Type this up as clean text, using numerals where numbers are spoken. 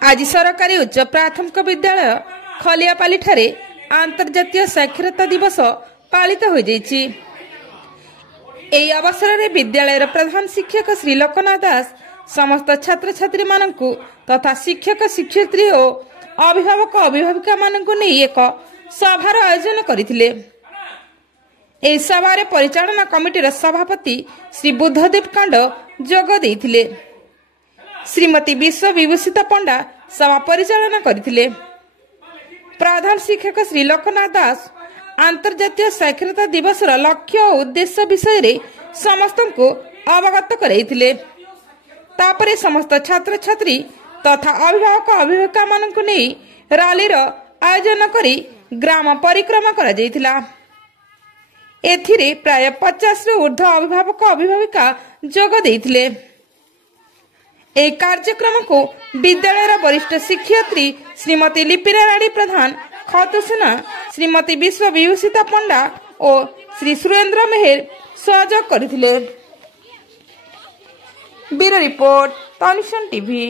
आज सरकारी उच्च प्राथमिक विद्यालय खलियापाली ठारे अंतर्जातीय साक्षरता दिवस पालित हो जाइछि। एही अवसर में विद्यालय प्रधान शिक्षक श्री लोकनाथ दास समस्त छात्र छात्री मानकु तथा शिक्षक शिक्षयित्री और अभिभावक अभिभाविका मानकु नहीं एक सभार आयोजन करथिले। एही सभारे परिचालना कमिटीर सभापति श्री बुद्धदेव कांड जोग देइथिले। श्रीमती विश्व विभूषित पंडा सभा परिचालना करथिले। प्रधान शिक्षक श्री लोकनाथ दास अंतर्जातीय साक्षरता दिवस लक्ष्य और उद्देश्य विषय रे समस्त को अवगत करैथिले। तापरे समस्त छात्र छात्री तथा अभिभावक अभिभाविका मानकु नै रैलीर आयोजन करी ग्राम परिक्रमा करा जायतिला। एथिरे प्राय 50 रु ऊर्ध्व अभिभावक अभिभाविका जोग देइथिले। ए कार्यक्रम को विद्यालय वरिष्ठ शिक्षयित्री श्रीमती लिपिरा राणी प्रधान खतुसना श्रीमती विश्व विभूषित पंडा और श्री सुरेंद्र मेहर सहयोग करथिले। ब्यूरो रिपोर्ट तनिषण टीवी।